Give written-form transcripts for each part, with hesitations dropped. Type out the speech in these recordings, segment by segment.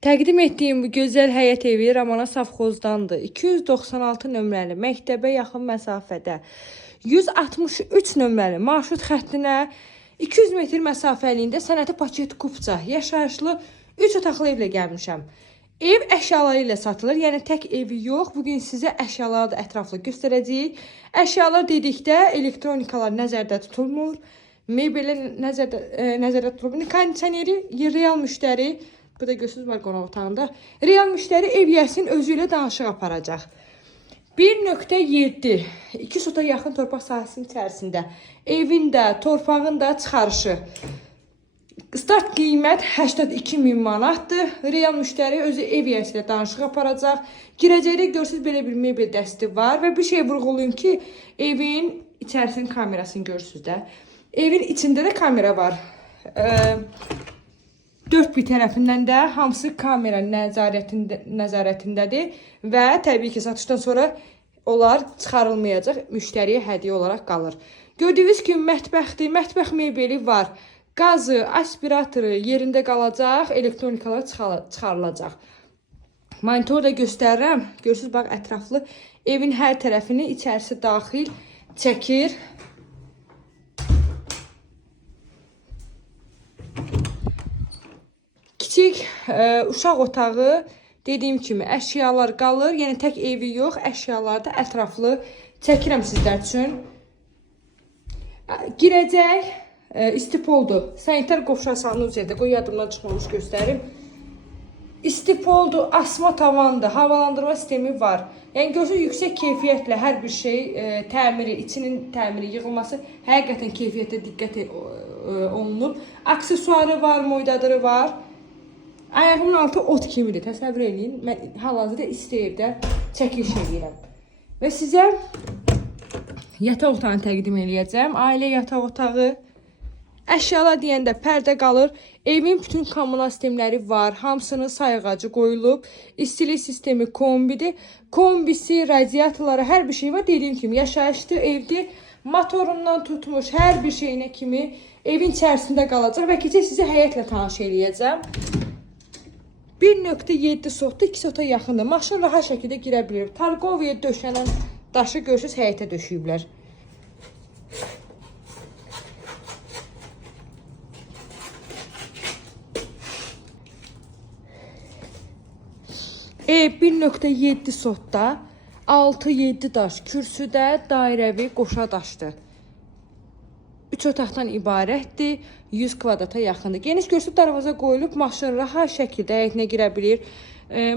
Təqdim etdiyim bu gözəl həyət evi Ramana Safxozdandır. 296 nömrəli məktəbə yaxın məsafədə, 163 nömrəli marşrut xəttinə 200 metr məsafəliyində sənəti paket kupça, yaşayışlı 3 otaqlı evlə gəlmişəm. Ev əşyaları ilə satılır, yəni tək evi yox. Bugün sizə əşyaları da ətraflı göstərəcəyik. Əşyalar dedikdə elektronikalar nəzərdə tutulmur, mebeli nəzərdə tutulmur. Kondisioneri real müştəri, bu da görürsünüz var qonaq otağında. Real müştəri ev yəsinin özü ilə danışıq aparacaq. 1.7 2 sota yaxın torpaq sahəsinin içərisində. Evində, torpağında çıxarışı. Start qiymət 82.000 manatdır. Real müştəri özü ev yəsi ilə danışıq aparacaq. Girəcəkdə görürsünüz belə bir mebel dəsti var və bir şey vurğulayım ki, evin içərisinin kamerasını görürsünüz də. Evin içində də kamera var. Dörd bir tərəfindən də hamısı kamera nəzarətindədir və təbii ki, satışdan sonra onlar çıxarılmayacaq, müştəriyə hədiyyə olaraq qalır. Gördüyünüz kimi mətbəxdir, mətbəx mebeli var. Qazı, aspiratoru yerində qalacaq, elektronikalar çıxarılacaq. Monitoru da göstərirəm. Görürsünüz, bax, ətraflı evin hər tərəfini içərisi daxil çəkir. Kiçik uşaq otağı, dediyim kimi əşyalar qalır. Yəni tək evi yox, əşyalar da ətraflı çəkirəm sizlər üçün. Girəcək istipoldur. Sanitar qovşasanın üzərində, qoy yadımdan çıxmamış göstərim. İstipoldur, asma tavandır, havalandırma sistemi var. Yəni görürsünüz, yüksək keyfiyyətlə hər bir şey təmiri, içinin təmiri, yığılması həqiqətən keyfiyyətə diqqət olunub. Aksesuarı var, moydadırı var. Ayağımın altı ot kimidir, təsəvvür edin. Mən hal-hazırda isti evdə çəkiliş edirəm. Və sizə yataq otağını təqdim edəcəm. Ailə yataq otağı. Əşyalar deyəndə pərdə qalır. Evin bütün kommunal sistemləri var. Hamısının sayğacı qoyulub. İstilik sistemi kombidir. Kombisi, radiatorları, hər bir şey var. Dediyim kimi yaşayışlı evdir. Motorundan tutmuş hər bir şeyinə kimi evin içərisində qalacaq. Və keçək sizə həyətlə tanış eləyəcəm. 1.7 sotda 2 sota yaxındır. Maşın rahat şəkildə girə bilir. Targoviyə döşənən daşı görürsünüz, həyətə döşüyüblər. Ev 1.7 sotda 6-7 daş kürsüdə dairəvi qoşa daşdır. 3 otaqdan ibarətdir, 100 kvadrata yaxındır. Geniş görürsünüz, darvaza qoyulub, maşın rahat şəkildə həyətinə girə bilir.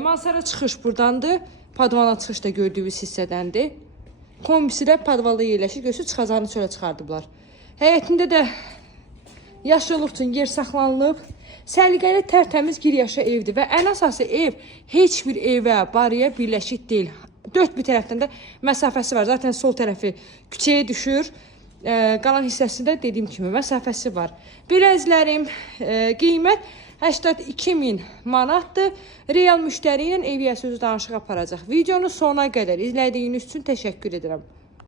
Mansara çıxış buradandır, padvana çıxış da gördüyünüz hissədəndir. Kombisi də padvalda yerləşir, görürsünüz, çıxacağını çölə çıxardıblar. Həyətində də yaşıllıq üçün yer saxlanılıb. Səliqəli, tərtəmiz giryaşa evdir və ən əsası ev heç bir evə, barıya birləşik deyil. 4 bir tərəfdən də məsafəsi var. Zaten sol tərəfi küçəyə düşür. Qalan hissəsində dediyim kimi məsafəsi var. Bilezlərim, qiymət 82.000 manatdır. Real müştəri ilə ev yəsi danışıq aparacaq. Videonu sona qədər izlədiyiniz üçün təşəkkür edirəm.